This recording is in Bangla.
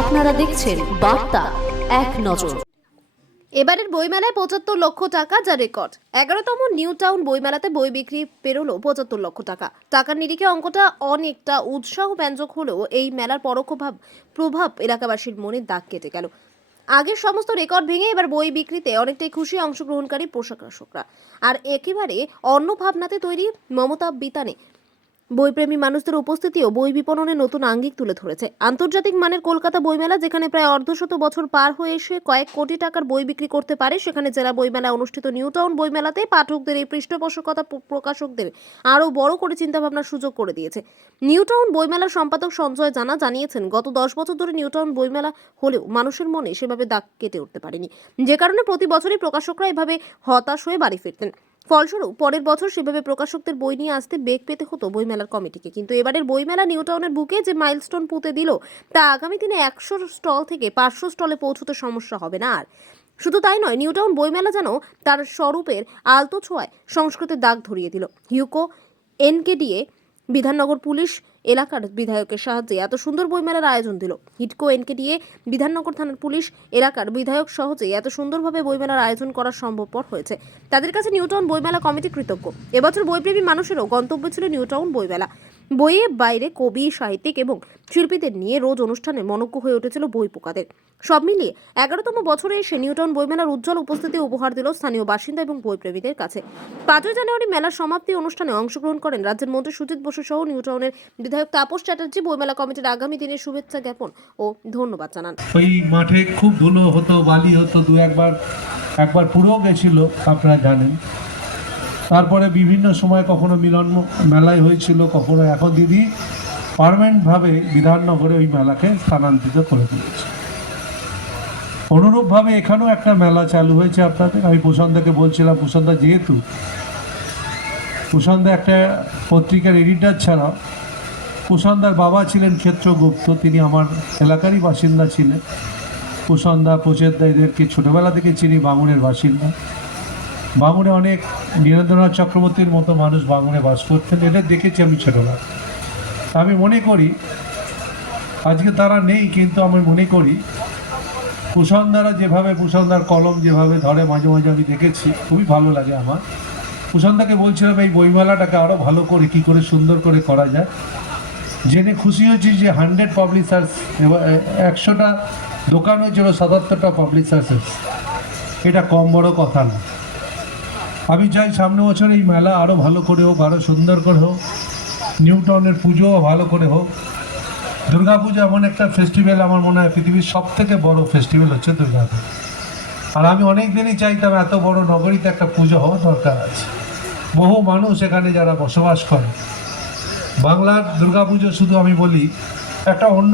আপনারা দেখছেন বার্তা এক নজর। এবারের বইমেলায় ৭৫ লক্ষ টাকা, যা রেকর্ড। 11তম নিউ টাউন বইমেলাতে বই বিক্রি পেরোলো ৭৫ লক্ষ টাকা। টাকার নিরিখে অঙ্কটা অনেকটা উৎসাহ ব্যঞ্জক হলেও এই মেলার পরোক্ষ প্রভাব এলাকাবাসীর মনে দাগ কেটে গেল। আগের সমস্ত রেকর্ড ভেঙে এবার বই বিক্রিতে অনেকটাই খুশি অংশগ্রহণকারী প্রকাশকরা। আর একেবারে অন্য ভাবনাতে তৈরি মমতা বিতানে বইপ্রেমী মানুষদের উপস্থিতিও বই বিপণনে নতুন আঙ্গিক তুলে ধরেছে। আন্তর্জাতিক মানের কলকাতা বইমেলা, যেখানে প্রায় অর্ধশত বছর পার হয়ে এসে কয়েক কোটি টাকার বই বিক্রি করতে পারে, সেখানে জেলা বইমেলা অনুষ্ঠিত নিউ টাউন বইমেলাতে পাঠকদের এই পৃষ্ঠপোষকতা প্রকাশকদের আরও বড় করে চিন্তাভাবনার সুযোগ করে দিয়েছে। নিউ টাউন বইমেলার সম্পাদক সঞ্জয় জানা জানিয়েছেন, গত 10 বছর ধরে নিউ টাউন বইমেলা হলেও মানুষের মনে সেভাবে দাগ কেটে উঠতে পারেনি, যে কারণে প্রতি বছরই প্রকাশকরা এভাবে হতাশ হয়ে বাড়ি ফিরতেন। ফলস্বরূপ পরের বছর সেভাবে প্রকাশকদের বই নিয়ে আসতে বেগ পেতে হতো বইমেলার কমিটিকে। কিন্তু এবারের বইমেলা নিউ টাউনের বুকে যে মাইলস্টোন পুঁতে দিল, তা আগামী দিনে 100 স্টল থেকে 500 স্টলে পৌঁছতে সমস্যা হবে না আর। শুধু তাই নয়, নিউ টাউন বইমেলা যেন তার স্বরূপের আলতো ছোঁয়ায় সংস্কৃতির দাগ ধরিয়ে দিল। হিউকো এনকেডিএ বিধাননগর পুলিশ এলাকার বিধায়কের সাহায্যে এত সুন্দর বইমেলার আয়োজন দিল। হিডকো এনকেডিএ বিধাননগর থানার পুলিশ এলাকার বিধায়ক সহজে এত সুন্দরভাবে বইমেলার আয়োজন করা সম্ভবপর হয়েছে। তাদের কাছে নিউ টাউন বইমেলা কমিটি কৃতজ্ঞ। এবছর বইপ্রেমী মানুষেরও গন্তব্য ছিল নিউ টাউন বইমেলা। বইয়ে বাইরে কবি, সাহিত্যিক এবং শিল্পীদের নিয়ে রোজ অনুষ্ঠানে মনজ্ঞ হয়ে উঠেছিল বই পোকাদের। সব মিলিয়ে 11তম বছরে এসে নিউ টাউন বইমেলার উজ্জ্বল উপস্থিতি উপহার দিল স্থানীয় বাসিন্দা এবং বইপ্রেমীদের কাছে। 5ই জানুয়ারি মেলার সমাপ্তি অনুষ্ঠানে অংশগ্রহণ করেন রাজ্যের মন্ত্রী সুজিত বসু সহ নিউ টাউনের বিধায়ক তাপস চ্যাটার্জি। বইমেলা কমিটির আগামী দিনের শুভেচ্ছা জ্ঞাপন ও ধন্যবাদ জানান। ওই মাঠে খুব ধুলো হতো, বালি হতো, একবার পুরো গেছিল, আপনারা জানেন। তারপরে বিভিন্ন সময় কখনো মিলন মেলায় হয়েছিল, কখনো এখন দিদি পার্মানেন্টভাবে বিধাননগরে ওই মেলাকে স্থানান্তরিত করে দিয়েছে। অনুরূপভাবে এখানেও একটা মেলা চালু হয়েছে আপনাদের। আমি প্রশান্তকে বলছিলাম, প্রশান্ত যেহেতু প্রশান্ত একটা পত্রিকার এডিটর ছাড়াও প্রশান্তার বাবা ছিলেন ক্ষেত্রগুপ্ত, তিনি আমার এলাকারই বাসিন্দা ছিলেন। প্রশান্তদা, প্রচেতদা এদেরকে ছোটোবেলা থেকে চিনি, বাঙুরের বাসিন্দা। বাঙুরে অনেক নীরেন্দ্রনাথ চক্রবর্তীর মতো মানুষ বাঙুরে বাস করতেন, এদের দেখেছি আমি ছোটোবেলা। আমি মনে করি আজকে তারা নেই, কিন্তু আমি মনে করি প্রশান্তদারা যেভাবে, প্রশান্তদার কলম যেভাবে ধরে মাঝে মাঝে আমি দেখেছি, খুবই ভালো লাগে আমার। প্রশান্তদাকে বলছিলাম এই বইমেলাটাকে আরও ভালো করে কী করে সুন্দর করে করা যায়। জেনে খুশি হয়েছি যে 100 পাবলিশার্স, 100টা দোকান হয়েছিল, 77টা পাবলিশার্স। এটা কম বড় কথা না। আমি চাই সামনে বছর এই মেলা আরও ভালো করে হোক, আরও সুন্দর করে হোক। নিউ টাউনের পুজোও ভালো করে হোক। দুর্গাপুজো এমন একটা ফেস্টিভ্যাল, আমার মনে হয় পৃথিবীর সবথেকে বড় ফেস্টিভ্যাল হচ্ছে দুর্গাপুজো। আর আমি অনেক দিনই চাইতাম এত বড় নগরীতে একটা পুজো হওয়া দরকার আছে। বহু মানুষ এখানে যারা বসবাস করে, বাংলার দুর্গাপুজো শুধু আমি বলি একটা অন্য